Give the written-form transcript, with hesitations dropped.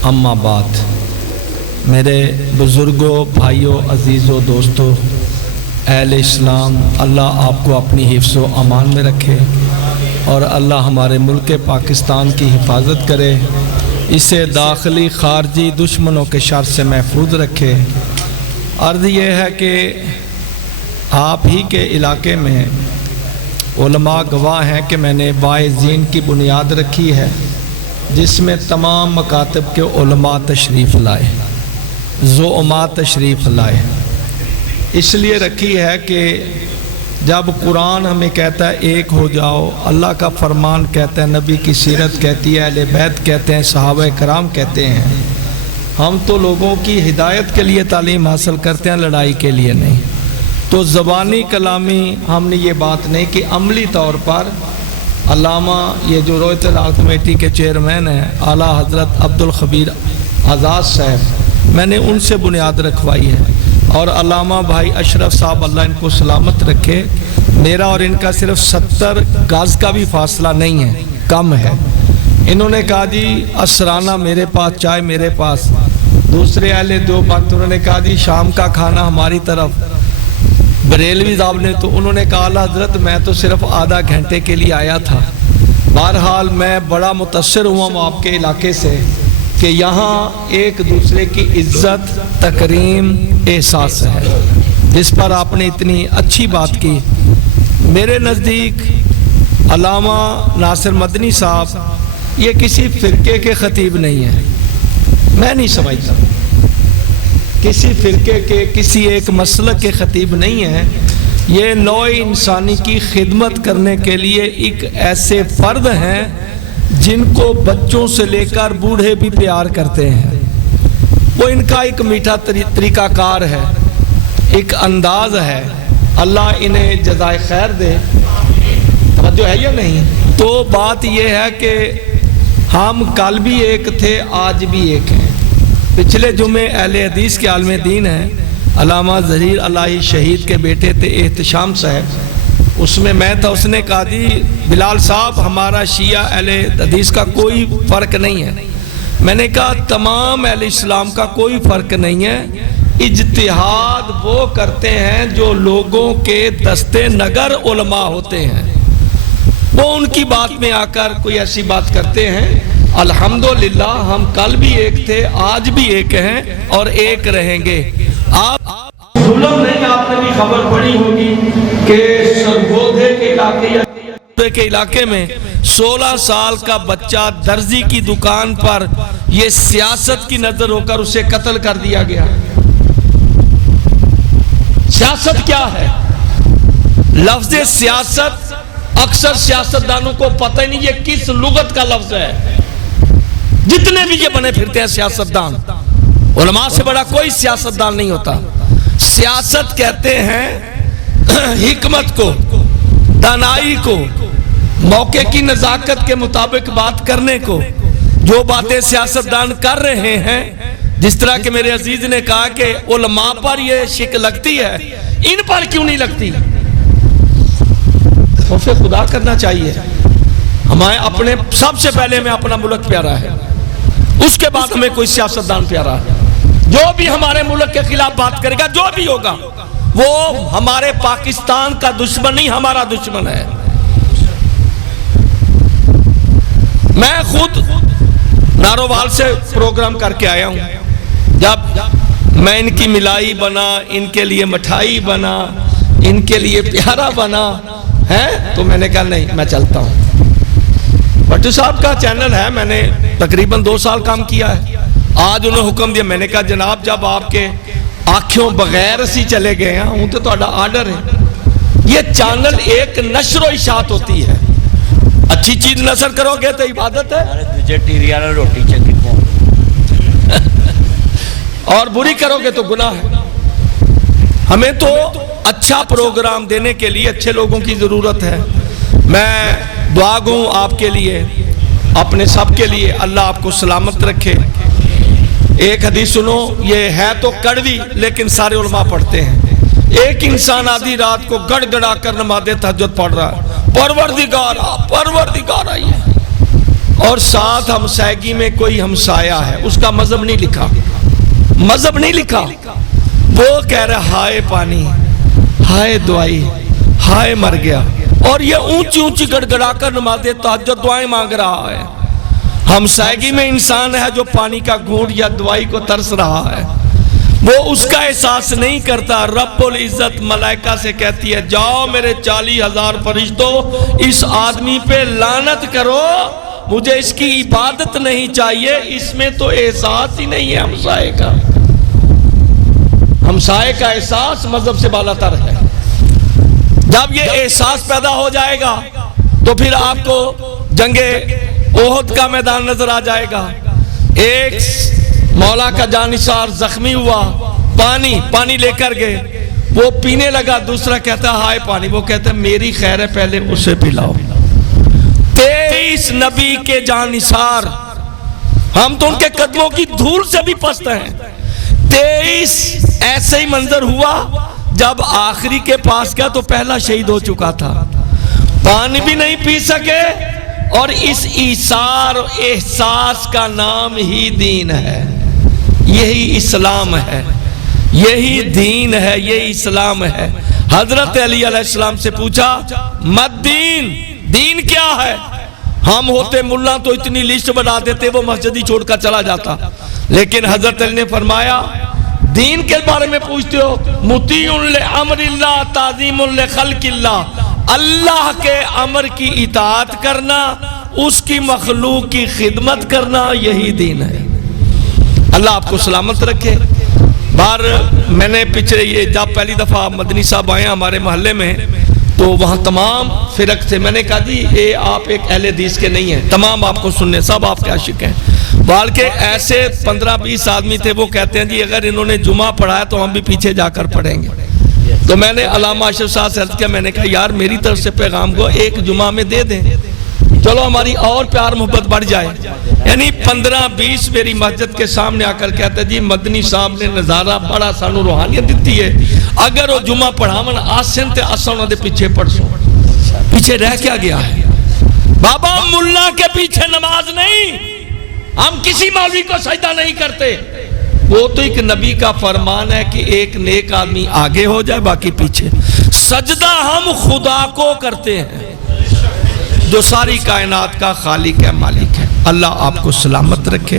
अम्मा बात, मेरे बुज़ुर्गों, भाइयों, अज़ीज़ों, दोस्तों, अहले इस्लाम, अल्लाह आपको अपनी हिफ्ज़ व अमान में रखे और अल्लाह हमारे मुल्क पाकिस्तान की हिफाजत करे, इसे दाखिली खारजी दुश्मनों के शर से महफूज रखे। अर्ज़ ये है कि आप ही के इलाके में उलमा गवाह हैं कि मैंने वाइज़ीन की बुनियाद रखी है, जिसमें तमाम मकातब के उलमा तशरीफ़ लाए, ज़ुअमा तशरीफ़ लाए। इसलिए रखी है कि जब कुरान हमें कहता है एक हो जाओ, अल्लाह का फरमान कहता है, नबी की सीरत कहती है, अहले बैत कहते हैं, सहाबा कराम कहते हैं, हम तो लोगों की हिदायत के लिए तालीम हासिल करते हैं, लड़ाई के लिए नहीं। तो ज़बानी कलामी हमने ये बात नहीं कि अमली तौर पर अल्लामा ये जो रोयत लाल कमेटी के चेयरमैन हैं आला हज़रत अब्दुल खबीर आज़ाद साहब, मैंने उनसे बुनियाद रखवाई है। और अल्लामा भाई अशरफ साहब, अल्लाह इनको सलामत रखे, मेरा और इनका सिर्फ 70 गज का भी फासला नहीं है, कम है। इन्होंने कहा जी असराना मेरे पास, चाय मेरे पास। दूसरे अहले देवबंद उन्होंने कहा जी शाम का खाना हमारी तरफ। बरेलवी साहब ने तो उन्होंने कहा आला हज़रत मैं तो सिर्फ आधा घंटे के लिए आया था। बहरहाल मैं बड़ा मुतअस्सिर हुआ हूँ आपके इलाके से कि यहाँ एक दूसरे की इज्जत, तकरीम, एहसास है, जिस पर आपने इतनी अच्छी बात की। मेरे नज़दीक अल्लामा नासिर मदनी साहब ये किसी फ़िरके के ख़तीब नहीं है, मैं नहीं समझता किसी फ़िरके के, किसी एक मसलक के ख़तीब नहीं है। ये नौ इंसानी की खिदमत करने के लिए एक ऐसे फ़र्द हैं जिनको बच्चों से लेकर बूढ़े भी प्यार करते हैं। वो इनका एक मीठा तरीक़ाकार है, एक अंदाज़ है, अल्लाह इन्हें जज़ाए खैर दे। तवज्जो है या नहीं? तो बात ये है कि हम कल भी एक थे, आज भी एक हैं। पिछले जुमे अहले हदीस के आलम दीन हैं अल्लामा ज़हीर अल्लाही शहीद के बेटे थे एहतशाम साहब, उसमें मैं था। उसने कहा जी बिलाल साहब हमारा शिया अहले हदीस का कोई फ़र्क नहीं है। मैंने कहा तमाम अहले इस्लाम का कोई फ़र्क नहीं है, इज्तिहाद वो करते हैं जो लोगों के दस्ते नगर उलमा होते हैं, वो उनकी बात में आकर कोई ऐसी बात करते हैं। अल्हम्दुलिल्लाह हम कल भी एक थे, आज भी एक हैं और एक रहेंगे। आप जुल्म नहीं, आपने भी खबर पड़ी होगी कि सरगोधे के इलाके में 16 साल का बच्चा दर्जी की दुकान पर ये सियासत की नजर होकर उसे कत्ल कर दिया गया। सियासत क्या है? लफ्ज़ सियासत अक्सर सियासतदानों को पता ही नहीं ये किस लुगत का लफ्ज़ है। जितने भी ये बने फिरते हैं सियासतदान, उलमा से बड़ा कोई सियासतदान नहीं होता। सियासत कहते हैं हिकमत को, दानाई को, मौके की नज़ाकत के मुताबिक बात करने को। जो बातें सियासतदान कर रहे हैं, जिस तरह के मेरे अजीज ने कहा कि उलमा पर ये शिक लगती है, इन पर क्यों नहीं लगती? खौफे खुदा करना चाहिए हमें। अपने सबसे पहले हमें अपना मुल्क प्यारा है, उसके बाद हमें कोई सियासतदान प्यारा है। जो भी हमारे मुल्क के खिलाफ बात करेगा, जो भी होगा, वो हमारे पाकिस्तान का दुश्मन नहीं, हमारा दुश्मन है। मैं खुद नारोवाल से प्रोग्राम करके आया हूं। जब मैं इनकी मिलाई बना, इनके लिए मिठाई बना, इनके लिए प्यारा बना है, तो मैंने कहा नहीं मैं चलता हूं। भट्टू साहब का चैनल है, मैंने तकरीबन 2 साल काम किया है। आज उन्होंने हुक्म दिया, मैंने कहा जनाब जब आपके आँखों बगैर सी चले गए हैं, हूँ तो ਤੁਹਾਡਾ आर्डर है। ये चैनल एक नशर इशात होती है। अच्छी चीज नशर करोगे तो इबादत है, रोटी चंगी और बुरी करोगे तो गुनाह है। हमें तो अच्छा प्रोग्राम देने के लिए अच्छे लोगों की जरूरत है। मैं दुआ गूं आपके लिए, अपने सब के लिए, अल्लाह आपको सलामत रखे। एक हदीस सुनो, ये है तो कड़वी लेकिन सारे उलमा पढ़ते हैं। एक इंसान आधी रात को गड़गड़ा कर नमाज़े तहज्जुद पढ़ रहा है, परवरदिगार परवरदिगार आइए, اور ساتھ ہمسائیگی میں کوئی ہمسایہ ہے، اس کا مذہب نہیں لکھا، مذہب نہیں لکھا، وہ کہہ رہا ہائے پانی، ہائے دعائی، ہائے مر گیا، اور یہ اونچی اونچی گڑ گڑا کر نماز تہجد دعائیں مانگ رہا ہے۔ ہمسائیگی میں انسان ہے جو پانی کا گھونٹ یا دوائی کو ترس رہا ہے، وہ اس کا احساس نہیں کرتا۔ رب العزت ملائکہ سے کہتی ہے جاؤ میرے 40,000 فرشتوں اس آدمی پہ لعنت کرو، مجھے اس کی عبادت نہیں چاہیے، اس میں تو احساس ہی نہیں ہے ہمسائے کا۔ ہمسائے کا احساس مذہب سے بالا تر ہے۔ جب یہ احساس پیدا ہو جائے گا تو پھر آپ کو جنگ احد کا میدان نظر آ جائے گا۔ ایک مولا کا جانثار زخمی ہوا، پانی لے کر گئے، وہ پینے لگا، دوسرا کہتا ہے ہائے پانی، وہ کہتا ہے میری خیر ہے پہلے اسے پلاؤ۔ 23 نبی کے جانثار، ہم تو ان کے قدموں کی دھول سے بھی پست ہیں۔ 23 ایسے ہی منظر ہوا، جب آخری کے پاس گیا تو پہلا شہید ہو چکا تھا، پانی بھی نہیں پی سکے، اور اس ایثار و احساس کا نام ہی دین ہے، یہی اسلام ہے، یہی دین ہے، یہی اسلام ہے۔ حضرت علی علیہ السلام سے پوچھا مد دین کیا ہے؟ ہم ہوتے ملا تو اتنی لسٹ بنا دیتے، وہ مسجد ہی چھوڑ کر چلا جاتا، لیکن حضرت علی نے فرمایا دین کے بارے میں پوچھتے ہو، مطیع لامر اللہ تعظیم لخلق اللہ، اللہ کے امر کی اطاعت کرنا، اس کی مخلوق کی خدمت کرنا، یہی دین ہے۔ اللہ آپ کو سلامت رکھے۔ میں نے پچھلے یہ جب پہلی دفعہ مدنی صاحب آئے ہمارے محلے میں تو وہاں تمام فرق سے میں نے کہا جی یہ آپ ایک اہل حدیث کے نہیں ہیں، تمام آپ کو سننے، سب آپ کے عاشق ہیں، بلکہ ایسے 15-20 آدمی تھے وہ کہتے ہیں جی اگر انہوں نے جمعہ پڑھایا تو ہم بھی پیچھے جا کر پڑھیں گے۔ تو میں نے علامہ اشرف صاحب سے عرض کیا، میں نے کہا یار میری طرف سے پیغام کو ایک جمعہ میں دے دیں، چلو ہماری اور پیار محبت بڑھ جائے۔ یعنی 15-20 میری مسجد کے سامنے آ کر کہتا ہے جی مدنی صاحب نے نظارہ بڑا سانو روحانیت دیتی ہے، اگر وہ جمعہ پڑھاون آسن تے اساں انہاں دے پیچھے پڑھسوں، پیچھے رہ کیا گیا ہے؟ بابا ملا کے پیچھے نماز نہیں، ہم کسی مولوی کو سجدہ نہیں کرتے، وہ تو ایک نبی کا فرمان ہے کہ ایک نیک آدمی آگے ہو جائے باقی پیچھے۔ سجدہ ہم خدا کو کرتے ہیں جو ساری کائنات کا خالق ہے، مالک ہے۔ اللہ آپ کو سلامت رکھے۔